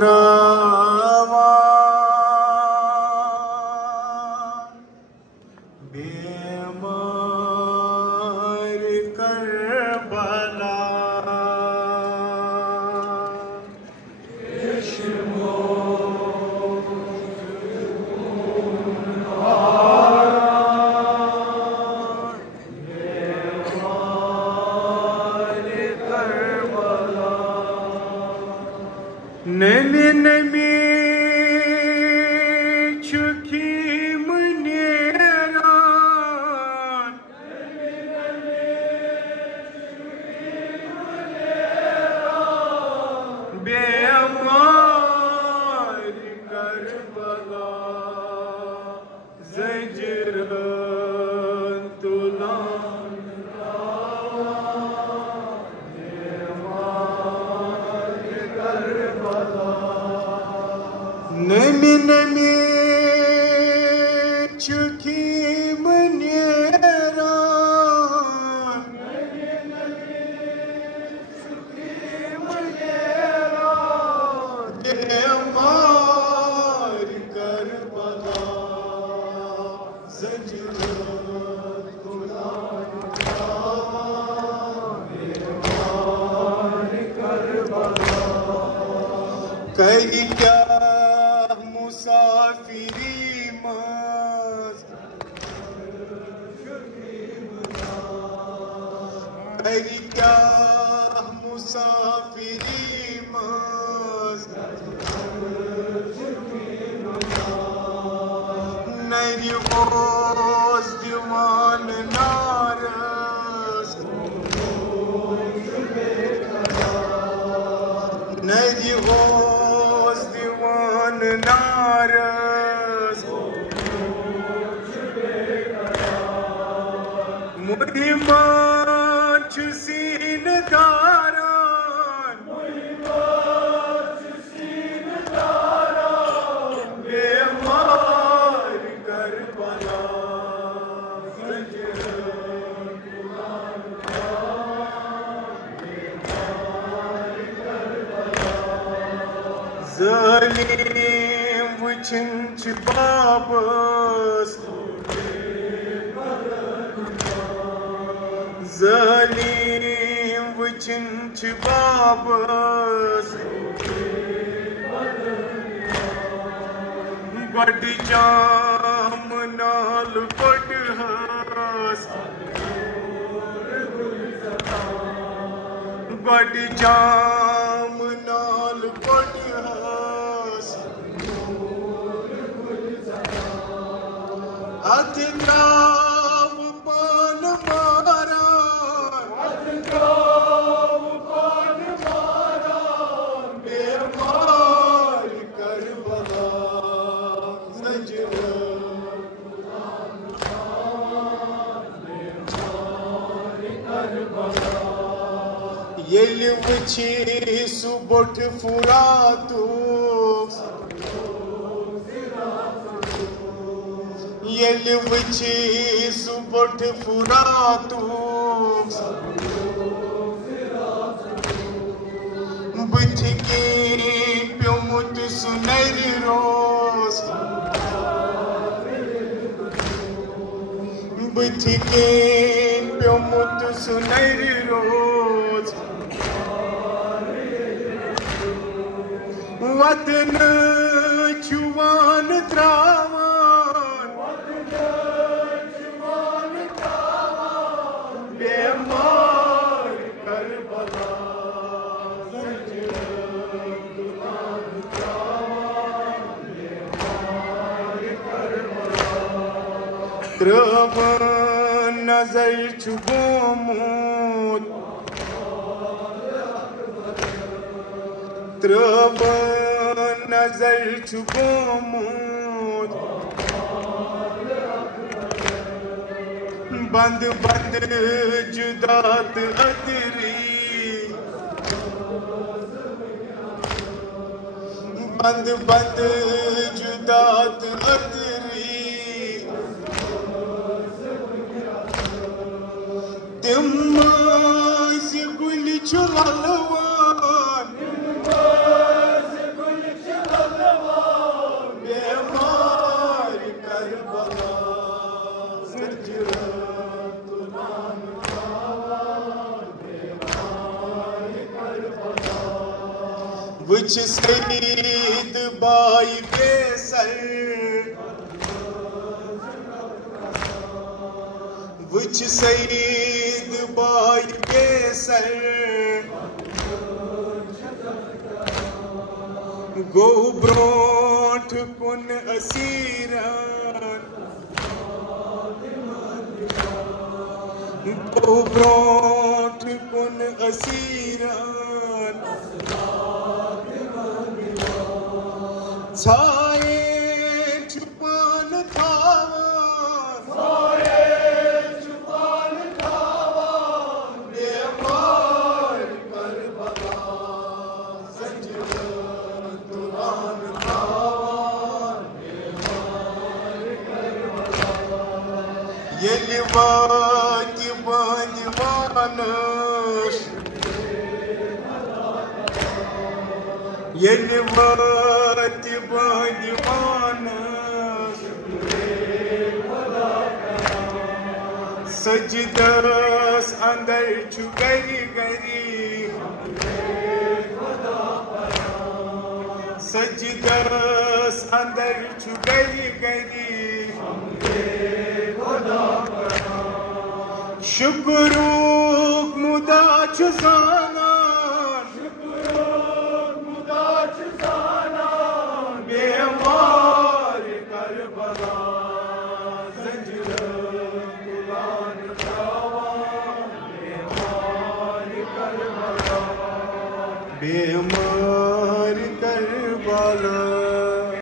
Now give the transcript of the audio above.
त्रवान बेमार करबला नमी नमी चुकी मनेरान बेमार करबला ज़जरन तुलान नमी नमी चुकी मनेरान बेमार करबला ज़जरन तुलान बेमार करबला कई क्या मुसाफिरी मस्त करी क्या मुसाफिरी मस्त नरी ओस दीवान नारस नरी ओस दीवान नारस मुहिमान चुसीन दारान बेमार करबला ज़लीम वुचन च बाबस ज़लीम वुचन च बाबस गड जाम नाल गड हस गड जाम नाल गड हस हथ त्राव पान मारा बेमार करबला येली वची सुबोठ फुरातु येली वची सुबोठ फुरातु बुथके प्योमुत सुनरी रोज बुथके प्योमुत सुनरी रोज वतन चुवान त्रावान बेमार करबला त्रवन नजर चुगोमुत त्रवन नजर चुगोमुत बंद बंद जुदात अतरी बंद बंद जुदात अतरी तिम्माज़ गुल चुललवान वुच सईद बाई बेसर वुच सईद बाई बेसर गो ब्रोंठ कुन असीरान गो ब्रोंठ कुन असीरान छाए छुपान थावा बेमार करबला संजद दुरान थावा बेमार करबला येली वाति बांदिवानश येली वाति बांदिवानश सजदस अंदर छु गरी गरी सजदस अंदर छु गरी गरी शुक्रुक मुदा छु जानान बेमार करबला संजद दुरान थावा बेमार करबला